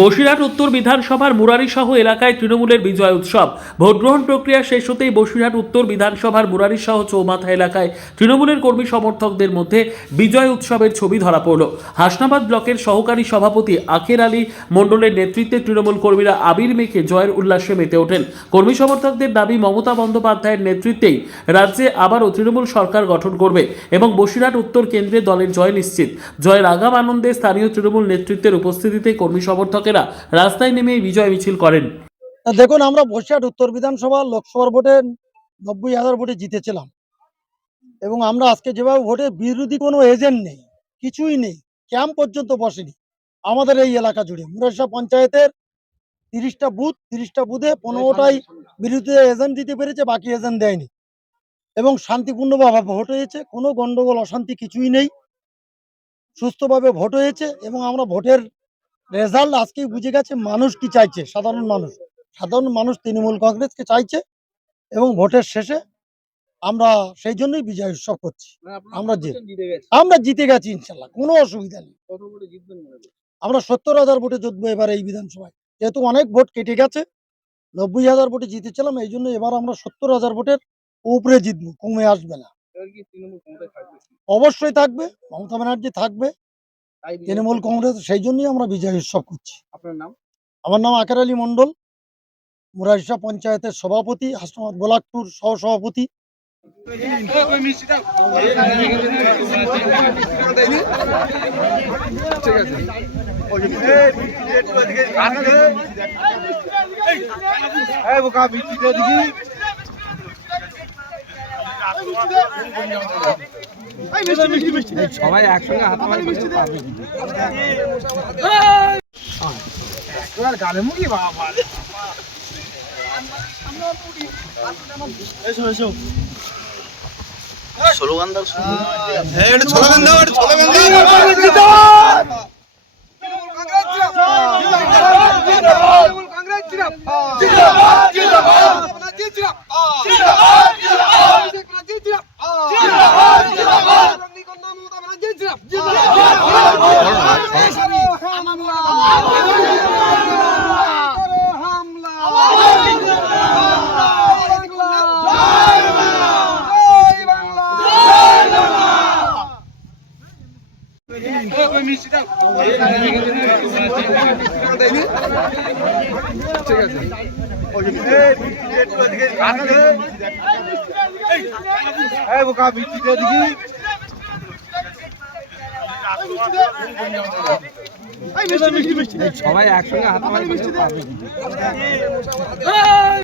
বসিরহাট উত্তর বিধানসভার মুরারিসহ এলাকায় তৃণমূলের বিজয় উৎসব। ভোটগ্রহণ প্রক্রিয়া শেষ হতেই বসিরহাট উত্তর বিধানসভার মুরারিসহ চৌমাথা এলাকায় তৃণমূলের কর্মী সমর্থকদের মধ্যে বিজয় উৎসবের ছবি ধরা পড়ল। হাসনাবাদ ব্লকের সহকারী সভাপতি আখের আলী মণ্ডলের নেতৃত্বে তৃণমূল কর্মীরা আবির মেখে জয়ের উল্লাসে মেতে ওঠেন। কর্মী সমর্থকদের দাবি, মমতা বন্দ্যোপাধ্যায়ের নেতৃত্বেই রাজ্যে আবারও তৃণমূল সরকার গঠন করবে এবং বসিরহাট উত্তর কেন্দ্রে দলের জয় নিশ্চিত। জয়ের আগাম আনন্দে স্থানীয় তৃণমূল নেতৃত্বের উপস্থিতিতে কর্মী সমর্থকেরা রাস্তায় নেমে বিজয় মিছিল করেন। দেখুন, আমরা বসিরহাট উত্তর বিধানসভা লোকসভার ভোটে 90,000 ভোটে জিতেছিলাম এবং আমরা আজকে যেভাবে ভোটে বিরোধী কোনো এজেন্ট নেই, কিছুই নেই, ক্যাম্প পর্যন্ত বসেনি আমাদের এই এলাকা জুড়ে। মুরারিসহ পঞ্চায়েতের 30টা বুথ, 30টা বুথে 15টাই বিরোধী এজেন্ট দিতে পেরেছে, বাকি এজেন্ট দেয়নি এবং শান্তিপূর্ণভাবে ভোট হয়েছে। কোনো গন্ডগোল অশান্তি কিছুই নেই, সুস্থভাবে ভোট হয়েছে এবং আমরা ভোটের রেজাল্ট আজকেই বুঝে গেছে মানুষ কি চাইছে। সাধারণ মানুষ তৃণমূল কংগ্রেসকে চাইছে এবং ভোটের শেষে আমরা সেই জন্যই বিজয় উৎসব করছি। আমরা জিতে গেছি ইনশাল্লাহ, কোনো অসুবিধা নেই। আমরা 70,000 ভোটে জিতবো এবার এই বিধানসভায়, যেহেতু অনেক ভোট কেটে গেছে। 90,000 ভোটে জিতেছিলাম, এই জন্য এবার আমরা 70,000 ভোটের উপরে জিতবো, কমে আসবে না। অবশ্যই থাকবে, মমতা ব্যানার্জি থাকবে, তৃণমূল কংগ্রেস, সেই জন্যই আমরা বিজয় উৎসব করছি। আপনার নাম? আমার নাম আখের আলী মণ্ডল, মুরারিসহ পঞ্চায়েতের সভাপতি, হাসনাবাদ ব্লক টুর সহসভাপতি। সবাই একসঙ্গে হাতামারি করতে পারবে। গালে মুখি বাবা, স্লোগান দাও, সবাই একসঙ্গে হাতামারি করতে পারবে।